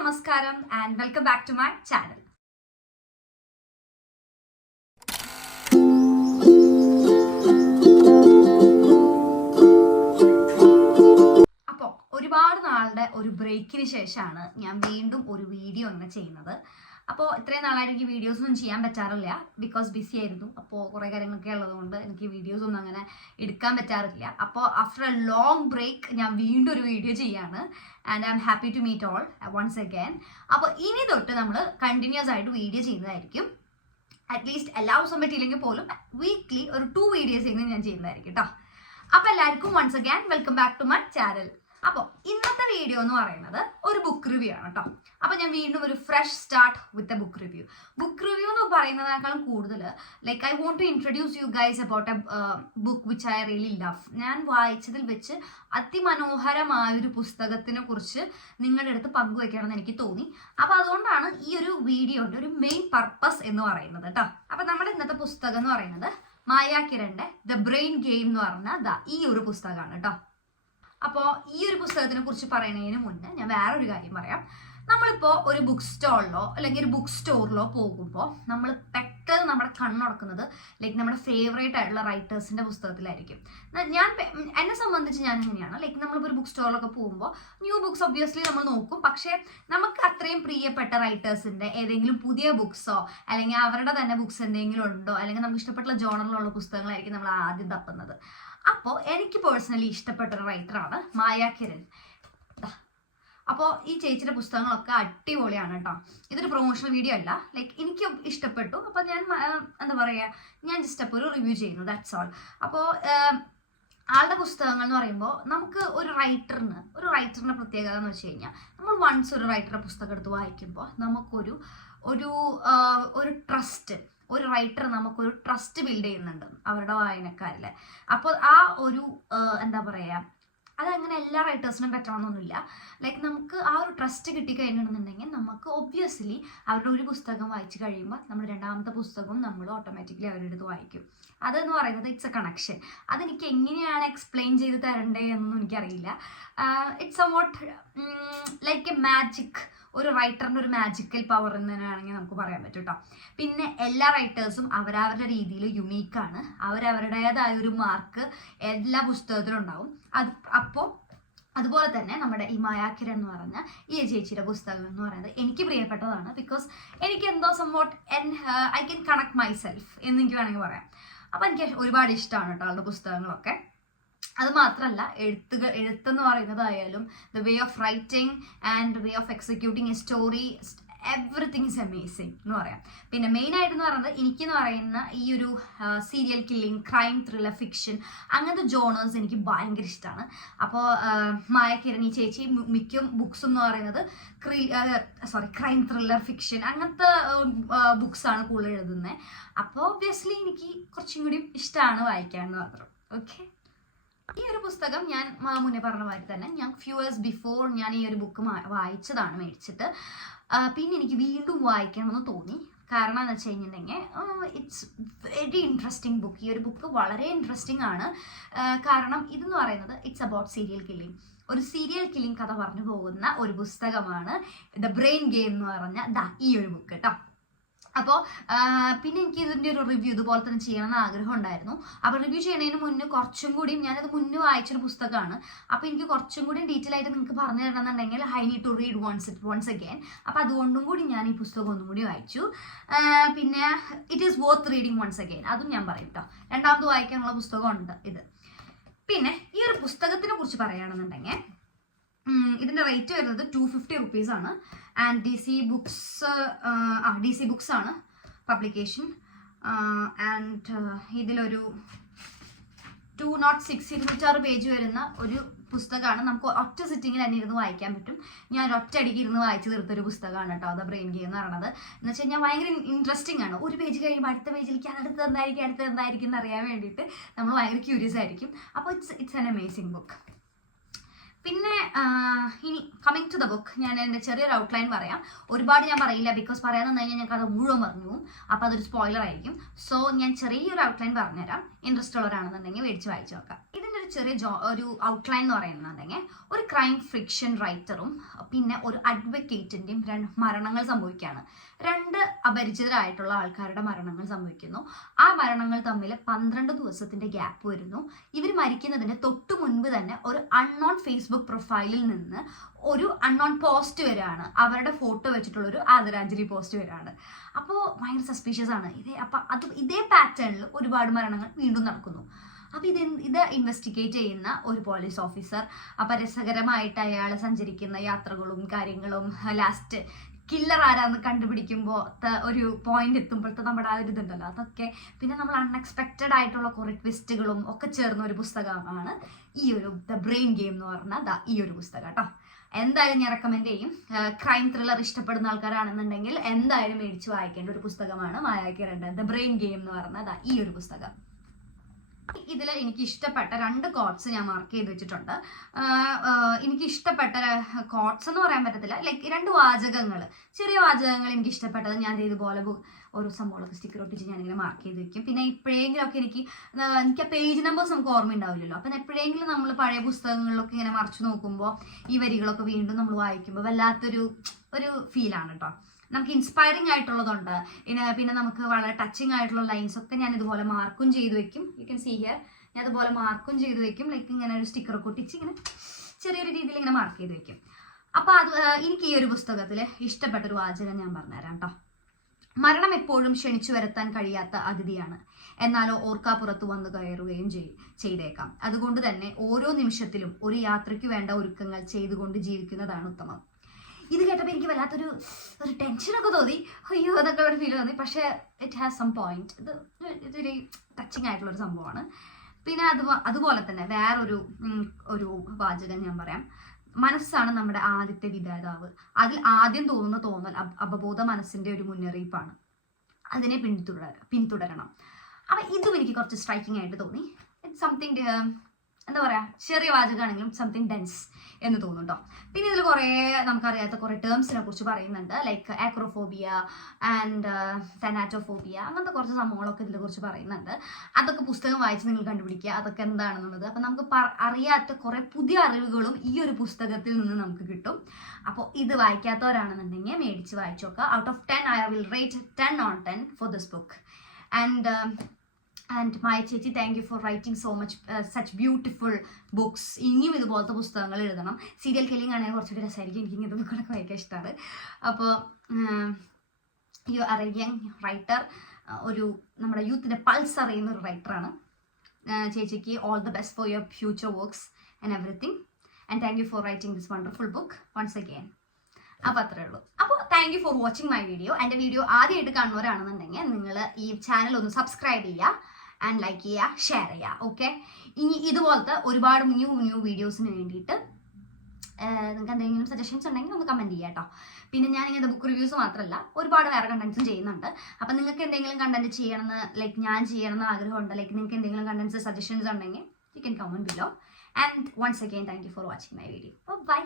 നമസ്കാരം and welcome back to my channel. അപ്പോൾ ഒരുപാട് നാളുടെ ഒരു ബ്രേക്കിന് ശേഷമാണ് ഞാൻ വീണ്ടും ഒരു വീഡിയോ അങ്ങനെ ചെയ്യുന്നത്. അപ്പോൾ ഇത്രയും നാളായിട്ട് എനിക്ക് വീഡിയോസ് ഒന്നും ചെയ്യാൻ പറ്റാറില്ല, ബിക്കോസ് ബിസി ആയിരുന്നു. അപ്പോൾ കുറേ കാര്യങ്ങളൊക്കെ ഉള്ളതുകൊണ്ട് എനിക്ക് വീഡിയോസ് ഒന്നും അങ്ങനെ എടുക്കാൻ പറ്റാറില്ല. അപ്പോൾ ആഫ്റ്റർ എ ലോങ് ബ്രേക്ക് ഞാൻ വീണ്ടും ഒരു വീഡിയോ ചെയ്യാണ് and I'm happy to meet all once again. അപ്പോൾ ഇനി തൊട്ട് നമ്മൾ കണ്ടിന്യൂസ് ആയിട്ട് വീഡിയോ ചെയ്യുന്നതായിരിക്കും. അറ്റ്ലീസ്റ്റ് എല്ലാ ദിവസവും പറ്റിയില്ലെങ്കിൽ പോലും വീക്ക്ലി ഒരു 2 വീഡിയോസ് എങ്കിലും ഞാൻ ചെയ്യുന്നതായിരിക്കും കേട്ടോ. അപ്പോൾ എല്ലാവർക്കും once again welcome back to my channel. അപ്പോൾ ഇന്നത്തെ വീഡിയോ എന്ന് പറയുന്നത് ഒരു ബുക്ക് റിവ്യൂ ആണ് കേട്ടോ. അപ്പോൾ ഞാൻ വീണ്ടും ഒരു fresh start with a book review. Book review എന്ന് പറയുന്നതിനേക്കാളും കൂടുതൽ like I want to introduce you guys about a book which I really love. ഞാൻ വായിച്ചതിൽ വെച്ച് അതിമനോഹരമായൊരു പുസ്തകത്തിനെ കുറിച്ച് നിങ്ങളുടെ അടുത്ത് പങ്കുവയ്ക്കണമെന്ന് എനിക്ക് തോന്നി. അപ്പോൾ അതുകൊണ്ടാണ് ഈ ഒരു വീഡിയോയുടെ ഒരു മെയിൻ പർപ്പസ് എന്ന് പറയുന്നത് കേട്ടോ. അപ്പോൾ നമ്മുടെ ഇന്നത്തെ പുസ്തകം എന്ന് പറയുന്നത് മായ കിരണിന്റെ ദ ബ്രെയിൻ ഗെയിം എന്ന് പറഞ്ഞ ഈ ഒരു പുസ്തകമാണ് കേട്ടോ. അപ്പോൾ ഈ ഒരു പുസ്തകത്തിനെ കുറിച്ച് പറയുന്നതിന് മുന്നേ ഞാൻ വേറൊരു കാര്യം പറയാം. നമ്മളിപ്പോൾ ഒരു ബുക്ക് സ്റ്റാളിലോ അല്ലെങ്കിൽ ഒരു ബുക്ക് സ്റ്റോറിലോ പോകുമ്പോൾ നമ്മൾ പെട്ടെന്ന് നമ്മുടെ കണ്ണുടക്കുന്നത് ലൈക്ക് നമ്മുടെ ഫേവറേറ്റ് ആയിട്ടുള്ള റൈറ്റേഴ്സിൻ്റെ പുസ്തകത്തിലായിരിക്കും. എന്നെ സംബന്ധിച്ച് ഞാൻ എങ്ങനെയാണ്, ലൈക്ക് നമ്മളിപ്പോൾ ഒരു ബുക്ക് സ്റ്റോറിലൊക്കെ പോകുമ്പോൾ ന്യൂ ബുക്സ് ഒബ്വിയസ്ലി നമ്മൾ നോക്കും. പക്ഷേ നമുക്ക് അത്രയും പ്രിയപ്പെട്ട റൈറ്റേഴ്സിൻ്റെ ഏതെങ്കിലും പുതിയ ബുക്സോ അല്ലെങ്കിൽ അവരുടെ തന്നെ ബുക്സ് എന്തെങ്കിലും ഉണ്ടോ അല്ലെങ്കിൽ നമുക്ക് ഇഷ്ടപ്പെട്ട ജോണറിലുള്ള പുസ്തകങ്ങളായിരിക്കും നമ്മൾ ആദ്യം തപ്പുന്നത്. അപ്പോൾ എനിക്ക് പേഴ്സണലി ഇഷ്ടപ്പെട്ട ഒരു റൈറ്ററാണ് മായ കിരൺ. അപ്പോൾ ഈ ചേച്ചിയുടെ പുസ്തകങ്ങളൊക്കെ അടിപൊളിയാണ് കേട്ടോ. ഇതൊരു പ്രൊമോഷണൽ വീഡിയോ അല്ല, ലൈക്ക് എനിക്ക് ഇഷ്ടപ്പെട്ടു. അപ്പോൾ ഞാൻ എന്താ പറയുക, ഞാൻ ജസ്റ്റ് അപ്പോൾ ഒരു റിവ്യൂ ചെയ്യുന്നു, ദാറ്റ്സ് ഓൾ. അപ്പോൾ ആളുടെ പുസ്തകങ്ങൾ എന്ന് പറയുമ്പോൾ നമുക്ക് ഒരു റൈറ്ററിൻ്റെ പ്രത്യേകത എന്ന് വെച്ച് കഴിഞ്ഞാൽ നമ്മൾ വൺസ് ഒരു റൈറ്ററുടെ പുസ്തകം എടുത്ത് വായിക്കുമ്പോൾ നമുക്കൊരു ഒരു ട്രസ്റ്റ്, ഒരു റൈറ്റർ നമുക്കൊരു ട്രസ്റ്റ് ബിൽഡ് ചെയ്യുന്നുണ്ട് അവരുടെ വായനക്കാരിൽ. അപ്പോൾ ആ ഒരു എന്താ പറയുക, അതങ്ങനെ എല്ലാ റൈറ്റേഴ്സിനും പറ്റണമെന്നൊന്നുമില്ല. ലൈക്ക് നമുക്ക് ആ ഒരു ട്രസ്റ്റ് കിട്ടിക്കഴിഞ്ഞിട്ടുണ്ടെങ്കിൽ നമുക്ക് ഒബ്വിയസ്ലി അവരുടെ ഒരു പുസ്തകം വായിച്ച് കഴിയുമ്പോൾ നമ്മൾ രണ്ടാമത്തെ പുസ്തകവും നമ്മൾ ഓട്ടോമാറ്റിക്കലി അവരുടെ അടുത്ത് വായിക്കും. അതെന്ന് പറയുന്നത് ഇറ്റ്സ് എ കണക്ഷൻ. അതെനിക്ക് എങ്ങനെയാണ് എക്സ്പ്ലെയിൻ ചെയ്ത് തരണ്ടേ എന്നൊന്നും എനിക്കറിയില്ല. It's somewhat like A magic, ഒരു റൈറ്ററിൻ്റെ ഒരു മാജിക്കൽ പവർ എന്ന് തന്നെയാണെങ്കിൽ നമുക്ക് പറയാൻ പറ്റും കേട്ടോ. പിന്നെ എല്ലാ റൈറ്റേഴ്സും അവരവരുടെ രീതിയിൽ യുണീക്കാണ്. അവരവരുടേതായ ഒരു മാർക്ക് എല്ലാ പുസ്തകത്തിലും ഉണ്ടാവും. അപ്പോൾ അതുപോലെ തന്നെ നമ്മുടെ ഈ മായ കിരൺ എന്ന് പറഞ്ഞ ഈ ചേച്ചിയുടെ പുസ്തകം എന്ന് പറയുന്നത് എനിക്ക് പ്രിയപ്പെട്ടതാണ്. ബിക്കോസ് എനിക്ക് എന്തോ somewhat I can connect myself എന്ന് എനിക്ക് വേണമെങ്കിൽ പറയാം. അപ്പോൾ എനിക്ക് ഒരുപാട് ഇഷ്ടമാണ് കേട്ടോ അവളുടെ പുസ്തകങ്ങളൊക്കെ. അത് മാത്രമല്ല, എഴുത്തെന്ന് പറയുന്നതായാലും the way of writing and way of executing a story, everything is amazing എന്ന് പറയാം. പിന്നെ മെയിനായിട്ടെന്ന് പറയുന്നത് എനിക്കെന്ന് പറയുന്ന ഈ ഒരു serial killing, crime, thriller, fiction അങ്ങനത്തെ ജോണേഴ്സ് എനിക്ക് ഭയങ്കര ഇഷ്ടമാണ്. അപ്പോൾ മായ കിരൺ ഈ ചേച്ചി മിക്ക ബുക്സ് എന്ന് പറയുന്നത് ക്രൈം, ത്രില്ലർ, ഫിക്ഷൻ അങ്ങനത്തെ ബുക്സാണ് കൂടുതൽ എഴുതുന്നത്. അപ്പോൾ ഒബ്വിയസ്ലി എനിക്ക് കുറച്ചും കൂടി ഇഷ്ടമാണ് വായിക്കാമെന്ന് മാത്രം. ഓക്കെ, ഈ ഒരു പുസ്തകം ഞാൻ മുന്നേ പറഞ്ഞ മാതിരി തന്നെ ഞാൻ ഫ്യൂ ഇയേഴ്സ് ബിഫോർ ഞാൻ ഈ ഒരു ബുക്ക് വായിച്ചതാണ് മേടിച്ചിട്ട്. പിന്നെ എനിക്ക് വീണ്ടും വായിക്കണമെന്ന് തോന്നി. കാരണം എന്ന് വെച്ച് കഴിഞ്ഞിട്ടുണ്ടെങ്കിൽ ഇറ്റ്സ് വെരി ഇൻട്രസ്റ്റിംഗ് ബുക്ക്. ഈ ഒരു ബുക്ക് വളരെ ഇൻട്രസ്റ്റിംഗ് ആണ്. കാരണം ഇതെന്ന് പറയുന്നത് ഇറ്റ്സ് അബൌട്ട് സീരിയൽ കില്ലിംഗ്. ഒരു സീരിയൽ കില്ലിംഗ് കഥ പറഞ്ഞു പോകുന്ന ഒരു പുസ്തകമാണ് ദ ബ്രെയിൻ ഗെയിം എന്ന് പറഞ്ഞ ഈ ഒരു ബുക്ക് കേട്ടോ. അപ്പോൾ പിന്നെ എനിക്ക് ഇതിൻ്റെ ഒരു റിവ്യൂ ഇതുപോലെ തന്നെ ചെയ്യണമെന്ന് ആഗ്രഹം ഉണ്ടായിരുന്നു. അപ്പോൾ റിവ്യൂ ചെയ്യുന്നതിന് മുന്നേ കുറച്ചും കൂടിയും ഞാനത് മുന്നേ വായിച്ചൊരു പുസ്തകമാണ്. അപ്പോൾ എനിക്ക് കുറച്ചും കൂടി ഡീറ്റെയിൽ ആയിട്ട് നിങ്ങൾക്ക് പറഞ്ഞു തരണമെന്നുണ്ടെങ്കിൽ I need to read once again. അപ്പോൾ അതുകൊണ്ടും കൂടി ഞാൻ ഈ പുസ്തകം ഒന്നും കൂടി വായിച്ചു. പിന്നെ it is worth reading once again, അതും ഞാൻ പറയും കേട്ടോ. രണ്ടാമത് വായിക്കാനുള്ള പുസ്തകമുണ്ട് ഇത്. പിന്നെ ഈ ഒരു പുസ്തകത്തിനെ കുറിച്ച് പറയുകയാണെന്നുണ്ടെങ്കിൽ ഇതിൻ്റെ റേറ്റ് വരുന്നത് 250 റുപ്പീസാണ്. ആൻഡ് DC ബുക്സ് ആണ് പബ്ലിക്കേഷൻ. ആൻഡ് ഇതിലൊരു 206 പേജ് വരുന്ന ഒരു പുസ്തകമാണ്. നമുക്ക് ഒറ്റ സിറ്റിങ്ങിൽ തന്നെ ഇരുന്ന് വായിക്കാൻ പറ്റും. ഞാൻ ഒറ്റയടിക്ക് ഇരുന്ന് വായിച്ച് തീർത്തൊരു പുസ്തകമാണ് കേട്ടോ ദ ബ്രെയിൻ ഗെയിം എന്ന് പറയുന്നത്. എന്ന് വെച്ച് കഴിഞ്ഞാൽ ഭയങ്കര ഇൻട്രസ്റ്റിംഗ് ആണ്. ഒരു പേജ് കഴിയുമ്പോൾ അടുത്ത പേജിലേക്ക് അടുത്ത് എന്തായിരിക്കും എന്ന് അറിയാൻ വേണ്ടിയിട്ട് നമ്മൾ ഭയങ്കര ക്യൂരിയസ് ആയിരിക്കും. അപ്പോൾ ഇറ്റ്സ് ആൻ അമേസിങ് ബുക്ക്. പിന്നെ ഇനി കമ്മിങ് ടു ദ ബുക്ക്, ഞാൻ എൻ്റെ ചെറിയൊരു ഔട്ട്ലൈൻ പറയാം. ഒരുപാട് ഞാൻ പറയില്ല, ബിക്കോസ് പറയാൻ നിന്ന് കഴിഞ്ഞാൽ ഞങ്ങൾക്ക് അത് മുഴുവൻ പറഞ്ഞു പോകും. അപ്പോൾ അതൊരു സ്പോയിലർ ആയിരിക്കും. സോ ഞാൻ ചെറിയൊരു ഔട്ട്ലൈൻ പറഞ്ഞുതരാം. ഇൻട്രസ്റ്റ് ഉള്ളവരാണെന്നുണ്ടെങ്കിൽ മേടിച്ച് വായിച്ചു നോക്കാം. ഇതിൻ്റെ ഒരു ചെറിയ ഒരു ഔട്ട്ലൈൻ എന്ന് പറയുന്നുണ്ടെങ്കിൽ ഒരു ക്രൈം ഫിക്ഷൻ റൈറ്ററും പിന്നെ ഒരു അഡ്വക്കേറ്റിൻ്റെയും മരണങ്ങൾ സംഭവിക്കുകയാണ്. 2 അപരിചിതരായിട്ടുള്ള ആൾക്കാരുടെ മരണങ്ങൾ സംഭവിക്കുന്നു. ആ മരണങ്ങൾ തമ്മിൽ 12 ദിവസത്തിന്റെ ഗ്യാപ്പ് വരുന്നു. ഇവർ മരിക്കുന്നതിന് തൊട്ടു മുൻപ് തന്നെ ഒരു അൺനോൺ ഫേസ്ബുക്ക് പ്രൊഫൈലിൽ നിന്ന് ഒരു അൺനോൺ പോസ്റ്റ് വരികയാണ്. അവരുടെ ഫോട്ടോ വെച്ചിട്ടുള്ള ഒരു ആദരാഞ്ജലി പോസ്റ്റ് വരികയാണ്. അപ്പോൾ ഭയങ്കര സസ്പീഷ്യസ് ആണ് ഇതേ പാറ്റേണിൽ ഒരുപാട് മരണങ്ങൾ വീണ്ടും നടക്കുന്നു. അപ്പൊ ഇത് ഇൻവെസ്റ്റിഗേറ്റ് ചെയ്യുന്ന ഒരു പോലീസ് ഓഫീസർ, അപ്പൊ രസകരമായിട്ട് അയാൾ സഞ്ചരിക്കുന്ന യാത്രകളും കാര്യങ്ങളും, ലാസ്റ്റ് കില്ലർ ആരാന്ന് കണ്ടുപിടിക്കുമ്പോൾ ഒരു പോയിന്റ് എത്തുമ്പോഴത്തെ നമ്മുടെ ആ ഒരു ഇതുണ്ടല്ലോ, അതൊക്കെ പിന്നെ നമ്മൾ അൺഎക്സ്പെക്റ്റഡ് ആയിട്ടുള്ള കുറെ ട്വിസ്റ്റുകളും ഒക്കെ ചേർന്ന ഒരു പുസ്തകമാണ് ഈ ഒരു ദ ബ്രെയിൻ ഗെയിം എന്ന് പറഞ്ഞ ഈ ഒരു പുസ്തകം കേട്ടോ. എന്തായാലും ഞാൻ റെക്കമെൻഡ് ചെയ്യും. ക്രൈം ത്രില്ലർ ഇഷ്ടപ്പെടുന്ന ആൾക്കാരാണെന്നുണ്ടെങ്കിൽ എന്തായാലും മേടിച്ച് വായിക്കേണ്ട ഒരു പുസ്തകമാണ് മായാക്കിരണ്ട ദ ബ്രെയിൻ ഗെയിം എന്ന് പറഞ്ഞ ഈ ഒരു പുസ്തകം. ഇതിൽ എനിക്ക് ഇഷ്ടപ്പെട്ട 2 കോട്ട്സ് ഞാൻ മാർക്ക് ചെയ്ത് വെച്ചിട്ടുണ്ട്. എനിക്ക് ഇഷ്ടപ്പെട്ട കോട്ട്സ് എന്ന് പറയാൻ പറ്റത്തില്ല, ലൈക്ക് 2 വാചകങ്ങൾ, ചെറിയ വാചകങ്ങൾ എനിക്ക് ഇഷ്ടപ്പെട്ടത് ഞാൻ ഇതുപോലെ ഓരോ സംഭവങ്ങളൊക്കെ സ്റ്റിക്കർ ഒട്ടിച്ച് ഞാനിങ്ങനെ മാർക്ക് ചെയ്ത് വെക്കും. പിന്നെ എപ്പോഴെങ്കിലും ഒക്കെ എനിക്ക് ആ പേജ് നമ്പേഴ്സ് നമുക്ക് ഓർമ്മ ഉണ്ടാവില്ലല്ലോ. അപ്പം എപ്പോഴെങ്കിലും നമ്മൾ പഴയ പുസ്തകങ്ങളിലൊക്കെ ഇങ്ങനെ മറിച്ച് നോക്കുമ്പോൾ ഈ വരികളൊക്കെ വീണ്ടും നമ്മൾ വായിക്കുമ്പോൾ വല്ലാത്തൊരു ഫീലാണ് കേട്ടോ. നമുക്ക് ഇൻസ്പയറിംഗ് ആയിട്ടുള്ളതുണ്ട്, പിന്നെ നമുക്ക് വളരെ ടച്ചിങ് ആയിട്ടുള്ള ലൈൻസ് ഒക്കെ ഞാൻ ഇതുപോലെ മാർക്കും ചെയ്ത് വെക്കും. യു ക്യാൻ സീ ഹിയർ, ഞാൻ അതുപോലെ മാർക്കും ചെയ്ത് വെക്കും. ലൈക്ക് ഇങ്ങനെ ഒരു സ്റ്റിക്കറൊക്കെ ഒട്ടിച്ച് ഇങ്ങനെ ചെറിയൊരു രീതിയിൽ ഇങ്ങനെ മാർക്ക് ചെയ്ത് വെക്കും. അപ്പോൾ എനിക്ക് ഈ ഒരു പുസ്തകത്തിൽ ഇഷ്ടപ്പെട്ടൊരു വാചകം ഞാൻ പറഞ്ഞുതരാം കേട്ടോ. മരണം എപ്പോഴും ക്ഷണിച്ചു വരുത്താൻ കഴിയാത്ത അതിഥിയാണ്, എന്നാലോ ഓർക്കാപ്പുറത്ത് വന്ന് കയറുകയും ചെയ്തേക്കാം. അതുകൊണ്ട് തന്നെ ഓരോ നിമിഷത്തിലും ഒരു യാത്രയ്ക്ക് വേണ്ട ഒരുക്കങ്ങൾ ചെയ്തുകൊണ്ട് ജീവിക്കുന്നതാണ് ഉത്തമം. ഇത് കേട്ടപ്പോൾ എനിക്ക് വല്ലാത്തൊരു ടെൻഷനൊക്കെ തോന്നി, അയ്യോ അതൊക്കെ ഒരു ഫീൽ തോന്നി. പക്ഷേ ഇറ്റ് ഹാസ് സം പോയിന്റ്. ഇതൊരു ടച്ചിങ് ആയിട്ടുള്ളൊരു സംഭവമാണ്. പിന്നെ അതുപോലെ തന്നെ വേറൊരു വാചകം ഞാൻ പറയാം. മനസ്സാണ് നമ്മുടെ ആദ്യത്തെ വിധാതാവ്. അതിൽ ആദ്യം തോന്നുന്ന തോന്നൽ അപബോധ മനസ്സിന്റെ ഒരു മുന്നറിയിപ്പാണ്. അതിനെ പിന്തുടരണം. അപ്പം ഇതും എനിക്ക് കുറച്ച് സ്ട്രൈക്കിംഗ് ആയിട്ട് തോന്നി. ഇറ്റ്സ് സംതിങ് എന്താ പറയുക, ചെറിയ വാചകമാണെങ്കിലും സംതിങ് ഡെൻസ് എന്ന് തോന്നുന്നുണ്ടോ. പിന്നെ ഇതിൽ കുറേ നമുക്കറിയാത്ത കുറേ ടേംസിനെ കുറിച്ച് പറയുന്നുണ്ട്, ലൈക്ക് ആക്രോഫോബിയ ആൻഡ് തെനാറ്റോഫോബിയ, അങ്ങനത്തെ കുറച്ച് സംഭവങ്ങളൊക്കെ ഇതിനെ കുറിച്ച് പറയുന്നുണ്ട്. അതൊക്കെ പുസ്തകം വായിച്ച് നിങ്ങൾ കണ്ടുപിടിക്കുക അതൊക്കെ എന്താണെന്നുള്ളത്. അപ്പം നമുക്ക് അറിയാത്ത കുറേ പുതിയ അറിവുകളും ഈ ഒരു പുസ്തകത്തിൽ നിന്ന് നമുക്ക് കിട്ടും. അപ്പോൾ ഇത് വായിക്കാത്തവരാണെന്നുണ്ടെങ്കിൽ മേടിച്ച് വായിച്ചു നോക്കുക. Out of 10 I will rate 10 on 10 for this book. And my ചേച്ചി, thank you for writing so much such beautiful books. ഇനിയും ഇതുപോലത്തെ പുസ്തകങ്ങൾ എഴുതണം. സീരിയൽ കില്ലിംഗ് ആണെങ്കിൽ കുറച്ചുകൂടി രസമായിരിക്കും. എനിക്ക് ഇങ്ങനത്തെ ബുക്കുകളൊക്കെ വായിക്കാൻ ഇഷ്ടമാണ്. അപ്പോൾ you are a young writer, നമ്മുടെ യൂത്തിൻ്റെ പൾസ് അറിയുന്ന ഒരു റൈറ്ററാണ്. ചേച്ചിക്ക് all the best for your future works and everything. And thank you for writing this wonderful book once again. അപ്പോൾ അത്രേ ഉള്ളൂ. അപ്പോൾ thank you for watching my video. എൻ്റെ വീഡിയോ ആദ്യമായിട്ട് കാണുന്നവരാണെന്നുണ്ടെങ്കിൽ നിങ്ങൾ ഈ ചാനൽ ഒന്ന് സബ്സ്ക്രൈബ് ചെയ്യുക ആൻഡ് ലൈക്ക് ചെയ്യുക, ഷെയർ ചെയ്യുക. ഓക്കെ, ഇനി ഇതുപോലത്തെ ഒരുപാട് ന്യൂ വീഡിയോസിന് വേണ്ടിയിട്ട് നിങ്ങൾക്ക് എന്തെങ്കിലും സജഷൻസ് ഉണ്ടെങ്കിൽ ഒന്ന് കമൻറ്റ് ചെയ്യുക കേട്ടോ. പിന്നെ ഞാൻ ഇങ്ങനത്തെ ബുക്ക് റിവ്യൂസ് മാത്രമല്ല ഒരുപാട് വേറെ കണ്ടന്റ്സും ചെയ്യുന്നുണ്ട്. അപ്പം നിങ്ങൾക്ക് എന്തെങ്കിലും കണ്ടന്റ് ചെയ്യണമെന്ന്, ലൈക്ക് ഞാൻ ചെയ്യണമെന്ന് ആഗ്രഹമുണ്ട്, ലൈക്ക് നിങ്ങൾക്ക് എന്തെങ്കിലും കണ്ടന്റ്സ് സജഷൻസ് ഉണ്ടെങ്കിൽ you can comment below. And once again thank you for watching my video. By.